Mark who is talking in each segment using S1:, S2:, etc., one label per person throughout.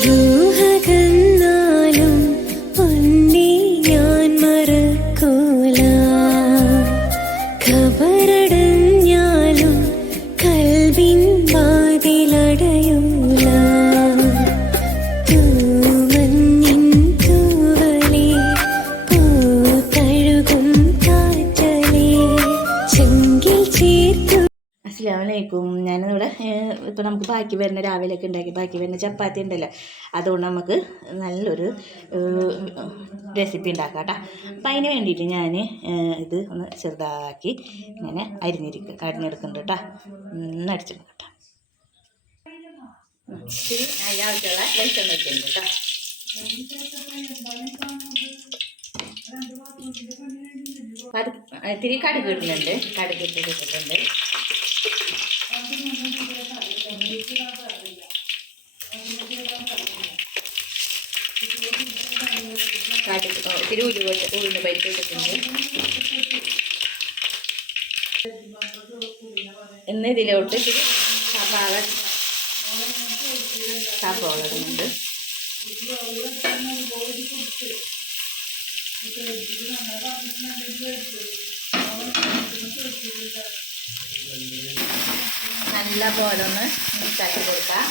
S1: ruhagan നമുക്ക് ബാക്കി വരുന്ന രാവിലെയൊക്കെ ഉണ്ടാക്കി ബാക്കി വരുന്ന ചപ്പാത്തി ഉണ്ടല്ലോ. അതുകൊണ്ട് നമുക്ക് നല്ലൊരു റെസിപ്പി ഉണ്ടാക്കാം കേട്ടോ. അപ്പം അതിന് വേണ്ടിയിട്ട് ഞാൻ ഇത് ഒന്ന് ചെറുതാക്കി ഇങ്ങനെ അരിഞ്ഞിരിക്കും അരിഞ്ഞെടുക്കുന്നുണ്ട് കേട്ടോ. ഒന്ന് കേട്ടോ. ഇത്തിരി കടുക് ഇടുന്നുണ്ട് കടുക് ഇട്ടിട്ട് ഇട്ടിട്ടുണ്ട്. കടുക് ഓ, ഇത്തിരി ഉലുവ ഉഴുന്ന് പരിപ്പ് ഇട്ടിട്ടുണ്ട്. ഇന്ന് ഇതിലോട്ട് സവാള സവാള നല്ല പോലെ ഒന്ന് മിക്സാക്കി കൊടുക്കാം.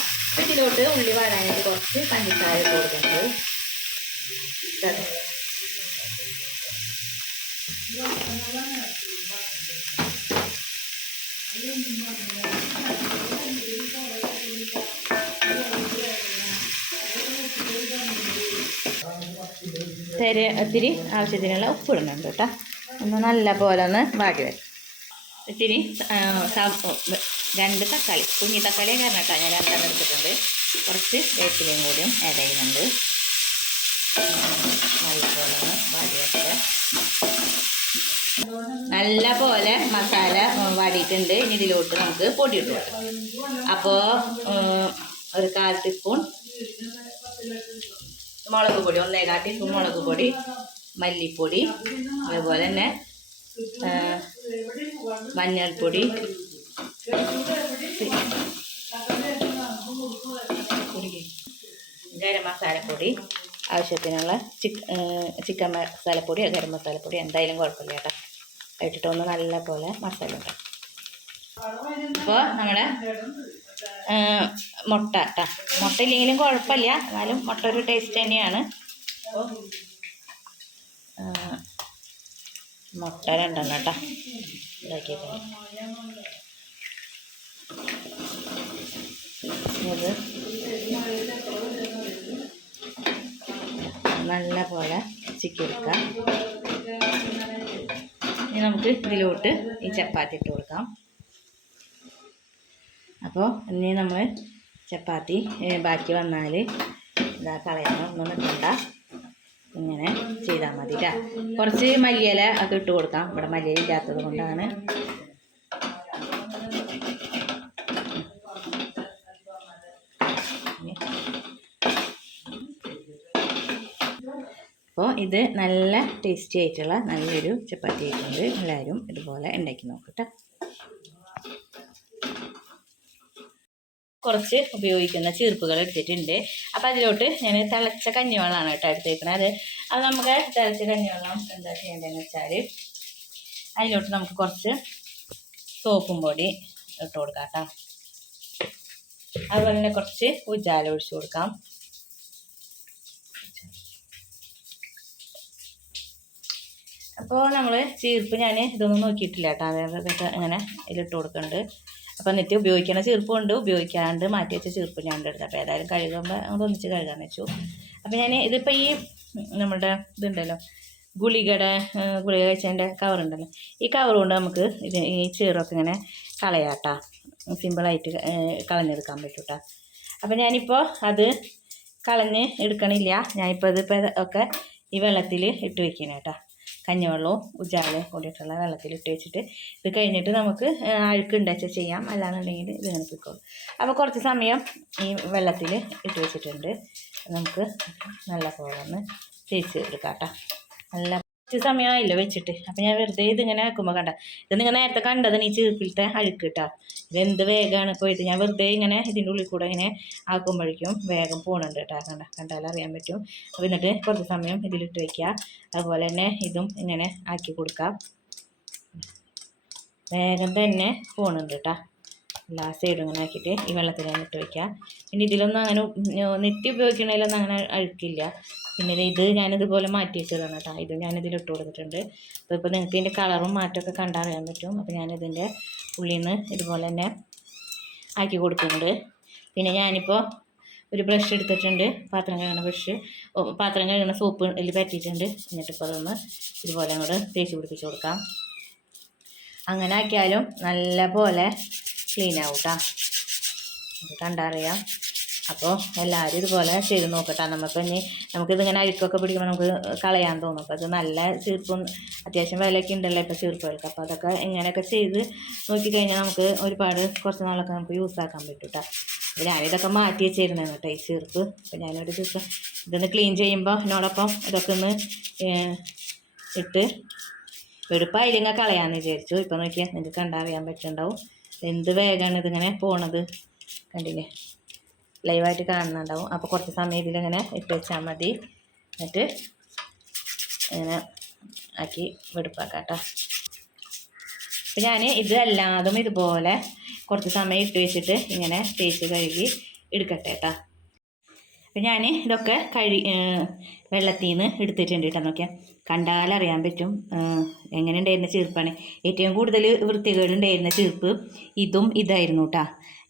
S1: ഇതിലോട്ട് ഉള്ളി വാടാനായിട്ട് കുറച്ച് പഞ്ചസാര കൊടുക്കുന്നുണ്ട്. തരി ഒത്തിരി ആവശ്യത്തിനുള്ള ഉപ്പ് ഇടുന്നുണ്ട് കേട്ടോ. ഒന്ന് നല്ല പോലെ ഒന്ന് വാടി വരും. ഒത്തിരി രണ്ട് തക്കാളി കുഞ്ഞി തക്കാളിയെ കാരണം കേട്ടോ ഞാൻ രണ്ടെണ്ണം എടുത്തിട്ടുണ്ട്. കുറച്ച് വേപ്പിലയും കൂടിയും ആഡ് ചെയ്യുന്നുണ്ട്. നല്ല പോലെ മസാല വാടിയിട്ടുണ്ട്. ഇനി ഇതിലോട്ട് നമുക്ക് പൊടി ഇട്ട് അപ്പോൾ ഒരു കാൽ ടീസ്പൂൺ മുളക് പൊടി ഒന്നേകാൽ ടീസ്പൂൺ മുളക് പൊടി മല്ലിപ്പൊടി അതുപോലെ തന്നെ മഞ്ഞൾപ്പൊടി. ഗരം മസാലപ്പൊടി. ആവശ്യത്തിനുള്ള ചിക്ക് ചിക്കൻ മസാലപ്പൊടി ഗരം മസാലപ്പൊടി എന്തായാലും കുഴപ്പമില്ല കേട്ടോ. ഇട്ടിട്ടൊന്ന് നല്ല പോലെ മസാല ഉണ്ട് അപ്പോൾ നമ്മുടെ മുട്ട കേട്ടോ മുട്ട ഇല്ലെങ്കിലും കുഴപ്പമില്ല. എന്നാലും മുട്ട ഒരു ടേസ്റ്റ് തന്നെയാണ്. മുട്ട രണ്ടെണ്ണം കേട്ടോ ഇതാക്കിയത് ഇത് നല്ല പോലെ ചിക്കി എടുക്കാം. ഇനി നമുക്ക് ഇതിലോട്ട് ഈ ചപ്പാത്തി ഇട്ട് കൊടുക്കാം. അപ്പോൾ ഇനി നമ്മൾ ചപ്പാത്തി ബാക്കി വന്നാൽ ഇതാ കളയണം ഒന്നും നിൽക്കണ്ട ഇങ്ങനെ ചെയ്താൽ മതി കേട്ടോ കുറച്ച് മല്ലിയില ഒക്കെ ഇട്ട് കൊടുക്കാം. ഇവിടെ മല്ലിയില ഇല്ലാത്തത് കൊണ്ടാണ്. അപ്പോൾ ഇത് നല്ല ടേസ്റ്റി ആയിട്ടുള്ള നല്ലൊരു ചപ്പാത്തി ആയിട്ടുണ്ട്. എല്ലാവരും ഇതുപോലെ ഉണ്ടാക്കി നോക്കട്ടെ. കുറച്ച് ഉപയോഗിക്കുന്ന ചീർപ്പുകൾ എടുത്തിട്ടുണ്ട്. അപ്പം അതിലോട്ട് ഞാൻ തിളച്ച കഞ്ഞിവെള്ളമാണ് കേട്ടോ എടുത്തേക്കുന്നത് അത് അത് നമുക്ക് തിളച്ച കഞ്ഞിവെള്ളം എന്താ ചെയ്യേണ്ടതെന്ന് വെച്ചാൽ അതിലോട്ട് നമുക്ക് കുറച്ച് സോപ്പും പൊടി ഇട്ട് കൊടുക്കാം കേട്ടോ. അതുപോലെ തന്നെ കുറച്ച് ഉജാല ഒഴിച്ചു കൊടുക്കാം. അപ്പോൾ നമ്മൾ ചീർപ്പ് ഞാൻ ഇതൊന്നും നോക്കിയിട്ടില്ല കേട്ടോ. അതായത് ഇതൊക്കെ ഇങ്ങനെ ഇതിലിട്ട് കൊടുക്കുന്നുണ്ട് അപ്പോൾ എന്നിട്ട് ഉപയോഗിക്കണ ചീർപ്പും ഉണ്ട്. ഉപയോഗിക്കാണ്ട് മാറ്റി വെച്ച ചീർപ്പ് ഞാൻ എടുത്തത് അപ്പോൾ ഏതായാലും കഴുകുമ്പോൾ അങ്ങോട്ട് ഒന്നിച്ച് കഴുകാമെന്ന് വെച്ചു. അപ്പോൾ ഞാൻ ഇതിപ്പോൾ ഈ നമ്മുടെ ഇതുണ്ടല്ലോ ഗുളികയുടെ ഗുളിക കഴിച്ചതിന്റെ കവറുണ്ടല്ലോ ഈ കവർ കൊണ്ട് നമുക്ക് ഇത് ഈ ചീറൊക്കെ ഇങ്ങനെ കളയാട്ടാ. സിമ്പിളായിട്ട് കളഞ്ഞെടുക്കാൻ പറ്റും കേട്ടോ അപ്പോൾ ഞാനിപ്പോൾ അത് കളഞ്ഞ് എടുക്കണില്ല. ഞാനിപ്പോൾ ഇതിപ്പോൾ ഒക്കെ ഈ വെള്ളത്തിൽ ഇട്ട് വെക്കണം കഞ്ഞിവെള്ളവും ഉജാലയും കൂടിയിട്ടുള്ള വെള്ളത്തിൽ ഇട്ട് വെച്ചിട്ട് ഇത് കഴിഞ്ഞിട്ട് നമുക്ക് ആ, അഴുക്ക് ഉണ്ടാച്ച ചെയ്യാം. അല്ലാന്നുണ്ടെങ്കിൽ ഇത് ഇങ്ങനെ അപ്പോൾ കുറച്ച് സമയം ഈ വെള്ളത്തിൽ ഇട്ട് വെച്ചിട്ടുണ്ട്. നമുക്ക് നല്ല പോലെ ഒന്ന് തേച്ച് എടുക്കാം കേട്ടോ. നല്ല കുറച്ച് സമയമായില്ല വെച്ചിട്ട്. അപ്പം ഞാൻ വെറുതെ ഇതിങ്ങനെ ആക്കുമ്പോൾ കണ്ട. ഇത് നിങ്ങൾ നേരത്തെ കണ്ടതിന് ഈ ചീർപ്പിലത്തെ അഴുക്ക് കേട്ടോ ഇതെന്ത് വേഗമാണ് പോയിട്ട് ഞാൻ വെറുതെ ഇങ്ങനെ ഇതിന്റെ ഉള്ളിൽ കൂടെ ഇങ്ങനെ ആക്കുമ്പോഴേക്കും വേഗം പോകണുണ്ട് കേട്ടോ കണ്ട. കണ്ടാൽ അറിയാൻ പറ്റും. അപ്പോൾ എന്നിട്ട് കുറച്ച് സമയം ഇതിലിട്ട് വയ്ക്കുക അതുപോലെ തന്നെ ഇതും ഇങ്ങനെ ആക്കി കൊടുക്കാം. വേഗം തന്നെ പോകണുണ്ട് കേട്ടോ എല്ലാ സൈഡും ആക്കിയിട്ട് ഈ വെള്ളത്തിൽ ഞാൻ ഇട്ട് വയ്ക്കുക പിന്നെ ഇതിലൊന്നും അങ്ങനെ നെറ്റി ഉപയോഗിക്കണേലൊന്നും അങ്ങനെ അഴുക്കില്ല. പിന്നെ ഇത് ഞാനിതുപോലെ മാറ്റി വെച്ചതാണ് കേട്ടോ. ഇത് ഞാനിതിൽ ഇട്ട് കൊടുത്തിട്ടുണ്ട്. അപ്പോൾ ഇപ്പോൾ നിങ്ങൾക്ക് ഇതിന്റെ കളറും മാറ്റമൊക്കെ കണ്ടറിയാൻ പറ്റും. അപ്പോൾ ഞാനിതിന്റെ ഉള്ളിൽ നിന്ന് ഇതുപോലെ തന്നെ ആക്കി കൊടുക്കുന്നുണ്ട്. പിന്നെ ഞാനിപ്പോൾ ഒരു ബ്രഷ് എടുത്തിട്ടുണ്ട്. പാത്രം കഴുകുന്ന ബ്രഷ്. പാത്രം കഴുകുന്ന സോപ്പ് ഇതിൽ പറ്റിയിട്ടുണ്ട്. എന്നിട്ടിപ്പോൾ അതൊന്ന് ഇതുപോലെ അങ്ങോട്ട് തേച്ച് പിടിപ്പിച്ച് കൊടുക്കാം. അങ്ങനെ ആക്കിയാലും നല്ല പോലെ ക്ലീൻ ആവും കേട്ടോ കണ്ടറിയാം അപ്പോൾ എല്ലാവരും ഇതുപോലെ ചെയ്ത് നോക്കട്ടെ. നമുക്ക് ഇനി നമുക്കിതിങ്ങനെ അഴുക്കൊക്കെ പിടിക്കുമ്പോൾ നമുക്ക് കളയാൻ തോന്നും. അപ്പോൾ അത് നല്ല ചീർപ്പും അത്യാവശ്യം വിലയൊക്കെ ഉണ്ടല്ലോ ഇപ്പോൾ ചീർപ്പുകൾക്ക്. അപ്പോൾ അതൊക്കെ ഇങ്ങനെയൊക്കെ ചെയ്ത് നോക്കിക്കഴിഞ്ഞാൽ നമുക്ക് ഒരുപാട് കുറച്ച് നാളൊക്കെ നമുക്ക് യൂസ് ആക്കാൻ പറ്റും കേട്ടോ അപ്പോൾ ഞാനിതൊക്കെ മാറ്റി വെച്ചിരുന്നു കേട്ടോ ഈ ചീർപ്പ്. അപ്പോൾ ഞാനൊരു ദിവസം ഇതൊന്ന് ക്ലീൻ ചെയ്യുമ്പോൾ എന്നോടൊപ്പം ഇതൊക്കെ ഒന്ന് ഇട്ട് വെടുപ്പായില്ലെങ്കിൽ കളയാമെന്ന് വിചാരിച്ചു. ഇപ്പം നോക്കിയാൽ നിങ്ങൾക്ക് കണ്ടറിയാൻ പറ്റുന്നുണ്ടാവും. എന്ത് വേഗമാണ് ഇതിങ്ങനെ പോണത്? കണ്ടില്ലേ? ലൈവായിട്ട് കാണുന്നുണ്ടാവും. അപ്പോൾ കുറച്ച് സമയം ഇതിലിങ്ങനെ ഇട്ട് വെച്ചാൽ മതി. എന്നിട്ട് ഇങ്ങനെ ആക്കി വെടുപ്പാക്കാം അപ്പം ഞാൻ ഇത് അല്ലാതും ഇതുപോലെ കുറച്ച് സമയം ഇട്ട് വെച്ചിട്ട് ഇങ്ങനെ തേച്ച് കഴുകി എടുക്കട്ടെ കേട്ടോ അപ്പം ഞാൻ ഇതൊക്കെ കഴി വെള്ളത്തിൽ നിന്ന് എടുത്തിട്ടുണ്ട് കേട്ടോ നോക്കിയാൽ കണ്ടാലറിയാൻ പറ്റും. എങ്ങനെ ഉണ്ടായിരുന്ന ചീർപ്പാണ് ഏറ്റവും കൂടുതൽ വൃത്തികേടുണ്ടായിരുന്ന ചീർപ്പ് ഇതും ഇതായിരുന്നു കേട്ടോ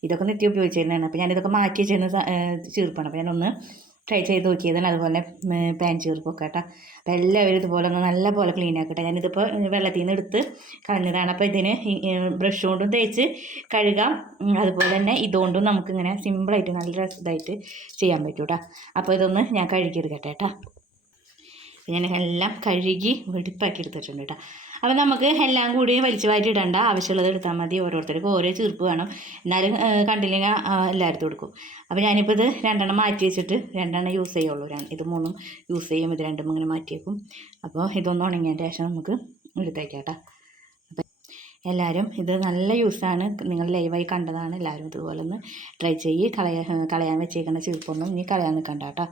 S1: ഇതൊക്കെ നിത്യം ഉപയോഗിച്ചിരുന്നതാണ്. അപ്പോൾ ഞാനിതൊക്കെ മാറ്റി വെച്ചിരുന്ന ചെറുപ്പാണ്. അപ്പോൾ ഞാനൊന്ന് ട്രൈ ചെയ്ത് നോക്കിയതാണ്. അതുപോലെ പാൻ ചീർപ്പൊക്കെ കേട്ടോ അപ്പോൾ എല്ലാവരും ഇതുപോലെ ഒന്ന് നല്ല പോലെ ക്ലീൻ ആക്കട്ടെ. ഞാനിതിപ്പോൾ വെള്ളത്തിൽ നിന്ന് എടുത്ത് കളഞ്ഞതാണ്. അപ്പോൾ ഇതിന് ബ്രഷ് കൊണ്ടും തേച്ച് കഴുകാം. അതുപോലെ തന്നെ ഇതുകൊണ്ടും നമുക്കിങ്ങനെ സിമ്പിളായിട്ട് നല്ല ഇതായിട്ട് ചെയ്യാൻ പറ്റും കേട്ടോ അപ്പോൾ ഇതൊന്ന് ഞാൻ കഴുകിയെടുക്കട്ടെ കേട്ടോ ഞാൻ എല്ലാം കഴുകി വെടിപ്പാക്കി എടുത്തിട്ടുണ്ട് കേട്ടോ അപ്പോൾ നമുക്ക് എല്ലാം കൂടി വലിച്ചു വാറ്റി ഇടണ്ട. ആവശ്യമുള്ളത് എടുത്താൽ മതി. ഓരോരുത്തർക്കും ഓരോ ചീർപ്പ് വേണം. എന്നാലും കണ്ടില്ലെങ്കിൽ എല്ലായിടത്തും കൊടുക്കും അപ്പോൾ ഞാനിപ്പോൾ ഇത് രണ്ടെണ്ണം മാറ്റി വെച്ചിട്ട് രണ്ടെണ്ണം യൂസ് ചെയ്യുള്ളൂ. ഇത് മൂന്നും യൂസ് ചെയ്യും. ഇത് രണ്ടും ഇങ്ങനെ മാറ്റി വെക്കും. അപ്പോൾ ഇതൊന്നും ഉണങ്ങിയതിന്റെ ശേഷം നമുക്ക് എടുത്തേക്കാം അപ്പം എല്ലാവരും ഇത് നല്ല യൂസാണ് നിങ്ങൾ ലൈവായി കണ്ടതാണ്. എല്ലാവരും ഇതുപോലെ ഒന്ന് ട്രൈ ചെയ്യ്. കളയാ കളയാൻ വെച്ചേക്കുന്ന ചീർപ്പൊന്നും ഇനി കളയാൻ നിൽക്കണ്ട കേട്ടോ